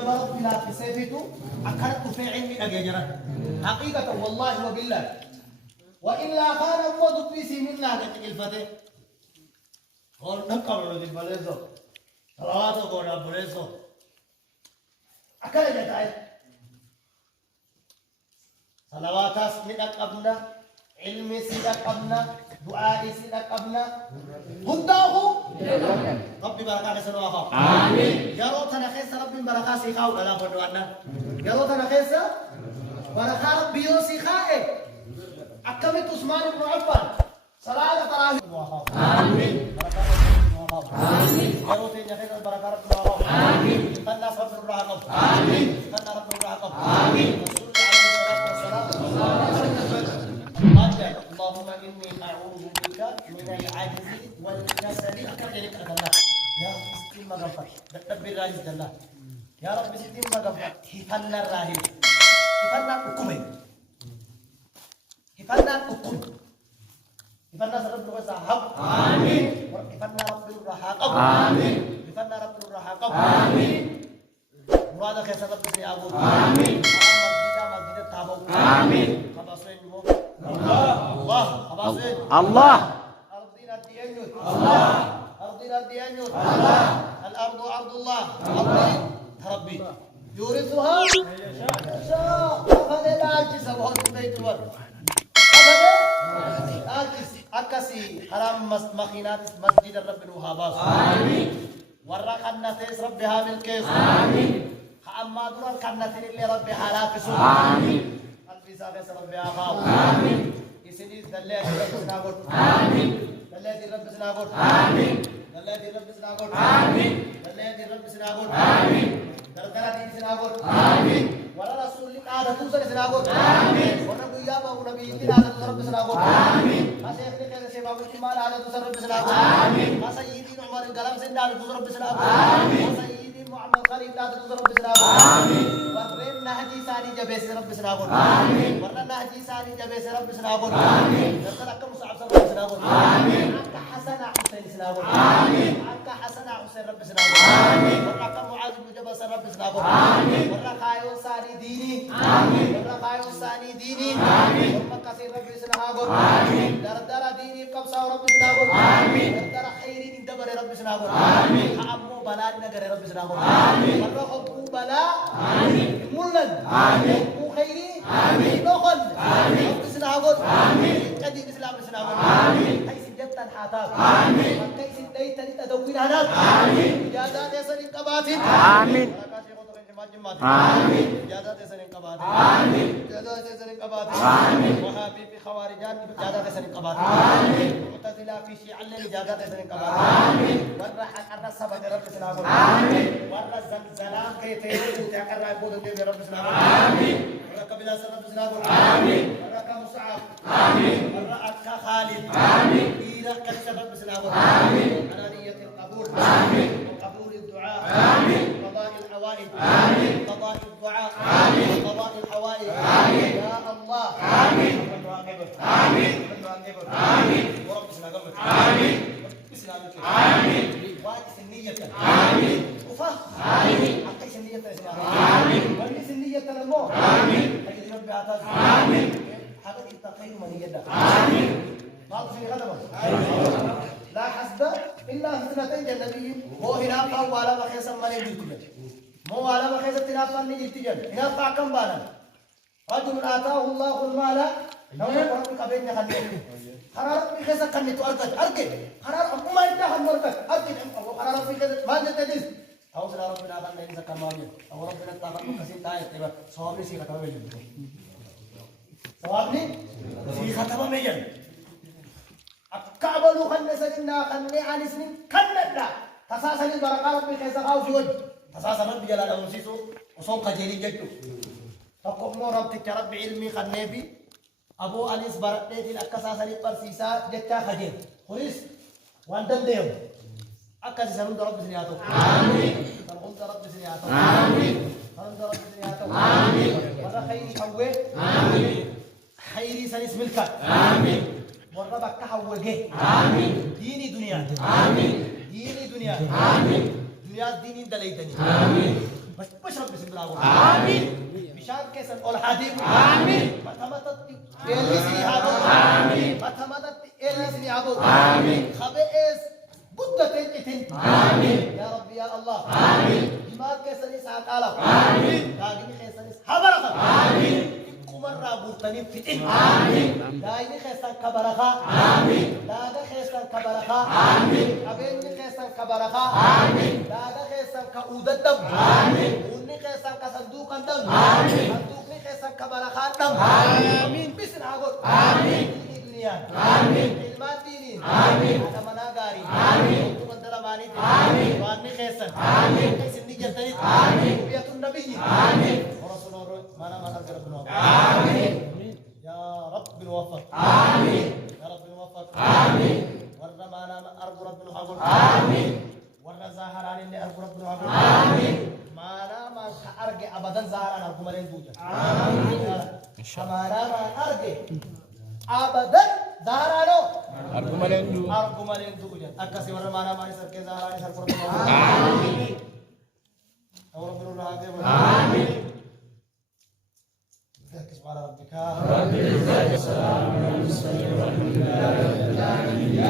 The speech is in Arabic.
ربي لا تسيفتو أكلت في علمي أجرا حقيقة والله وبالله وإلا كان أمود بيسي منا قتل الفتح قول نقبل ذي بلزو صلوات قول بلزو أكل جتاي صلوات سيدك أبنا علمي سيدك أبنا دعائي سيدك أبنا هداه ربي بركاته سنوها آمين يا روتنا خيس ربي بركاته سيخاو لا فدوانا يا روتنا خيس بركاته ربي يوسيخائه أكمل عثمان بن عفان صلاة تراويح آمين آمين يا روتنا خيس بركاته سنوها آمين خلنا صبر الرحمة آمين خلنا رب الرحمة آمين اللهم إني أعوذ بك من العجز والكسل كذلك الله يا رب ستين مغفر دبر الراجز الله يا رب ستين مغفر حفلنا الراهب حفلنا الحكومة حفلنا الحكومة حفلنا رب الوزاهب آمين حفلنا رب الرحاقب آمين حفلنا رب الرحاقب آمين مرادك يا رب سي أبو آمين مسجد التابو آمين الله الله أرضنا الديانوت الله أرضنا الديانوت الله الأرض أرض الله أرضي ربي يورثها يشاء أفضل العاجز وهو بيت الورد أفضل العاجز أكسي حرام مخينات مسجد الرب الوهاباس آمين ورق النتيس ربها بالكيس آمين أما دون كنتين اللي ربي حلافس آمين الفيسا بس ربي أخاف آمين سنيس دلائي رب سناقول آمين دلائي رب سناقول آمين دلائي رب سناقول آمين دلائي رب سناقول آمين دردرة دين سناقول آمين ولا رسول الله هذا توصل سناقول آمين ولا بيابا ونبي دين هذا رب سناقول آمين ما سيخلي كذا سيبا كمان هذا توصل رب سناقول آمين ما سيدين عمر الكلام سند هذا توصل رب سناقول آمين ما سيدين محمد خليل هذا توصل رب سناقول آمين ورنا نهجي ساني جبس رب سناقول آمين ورنا نهجي ساني جبس رب سناقول آمين نتذكر مصعب رب سناقول آمين أنت حسن حسين سناقول آمين أنت حسن حسين رب سناقول آمين ورنا معاذ بن جبل رب سناقول آمين ورنا خايو ساني ديني آمين ورنا خايو ساني ديني آمين ورنا كسر رب سناقول آمين دردر ديني قبصة رب سناقول آمين دردر خيري ندبر رب سناقول آمين أمو بلاد نجر رب سناقول آمين ورنا أبو بلا آمين مولن آمين أبو خيري آمين نقل آمين رب سناقول آمين قديم إسلام سناقول آمين هاي سجدت الحاتاب آمين كي سديت لتدوين هناك آمين إجازات يسرين قباتين آمين آمين إجازات يسرين قباتين آمين إجازات يسرين قباتين آمين وهابي في خوارجان إجازات يسرين قباتين آمين معتزلة في شيعة إجازات يسرين قباتين آمين ورّح الرسبة رب سناقول آمين ورّ الزلزلان كي تيرو تقرأ يقول رب سناقول آمين ورّك بلا رب سناقول آمين ورّك مصعب آمين ورّك خالد آمين إيرك كنس رب سناقول آمين أنانية القبول آمين وقبول الدعاء آمين قضاء الحوائج آمين قضاء الدعاء آمين قضاء الحوائج آمين يا الله آمين آمين آمين ورب سناقول آمين بسلامك آمين واجس النية آمين وفاه آمين أقيس النية آمين وليس النية الموت آمين أجل ربي عطاك آمين حقك التقيم من يده آمين قال في غضبه لا حسب إلا فتنتين جنبي هو هنا قام ولا بخيس من يجتمع مو ولا بخيس تنافع من يجتمع هنا فاكم بانا رجل آتاه الله المال لو ربك بيتنا خليه حرارة في خيس كني تأركت أركي حرارة ما ينتهى مركت أركي حرارة في خيس ما جتديس أو سلا ربنا كان لين سكمانية أو ربنا تاخذ مكسين تاي تبى صوابني سي ختمه ميجن صوابني سي ختمه ميجن أكابلو خن سننا خن على سنين خننا تساسل البركة ربي خيس أو جود تساسل ربي جل أمر سيسو وصوم خجيري جدو فقم ربك رب علمي خنبي أبو أنيس بركة الأكساسل البرسيسا جتا خجير خلص وانتم ديم أكاسي سلام رب سنياتو آمين سلام رب سنياتو آمين سلام رب سنياتو آمين ولا خيري حوه آمين خيري سنس ملكك آمين وربك حوجه آمين ديني دنيا آمين ديني دنيا آمين دنيا ديني دليتني آمين بش رب بسم الله آمين مشان كيسن أول حديم آمين متمتت إليسني هابو آمين متمتت إليسني هابو آمين خبئس بودة تنتين آمين يا رب يا الله آمين دماغ كيسن إسحاق الله آمين داغني كيسن إسحاق بركة آمين كمر رابوتني فتن آمين داغني كيسن كبركة آمين داغا كيسن كبركة آمين أبيني كيسن كبركة آمين داغا كيسن كأوددم آمين وني كيسن كصندوق الدم آمين صندوقني كيسن كبركة الدم آمين بسم الله آمين آمين المادين آمين هذا مناغاري آمين تمن درماني آمين واني خيسن آمين كيسن نجتني آمين بيت النبي آمين ورسول الله ما أرجع ربنا آمين يا رب الوفق آمين يا رب الوفق آمين ورنا ما أرجع ربنا آمين ورنا زاهران اللي أرجع ربنا آمين ما أرجع أبدا زاهران أرجع مرين دوجا آمين ما أرجع أبدا زهرانو أرجمالندو جد أكاسي ورا مانا ماني سركي زهراني سركور آمين أورب الله آمين كسب على ربك رب العزة والسلام على المرسلين والحمد لله رب العالمين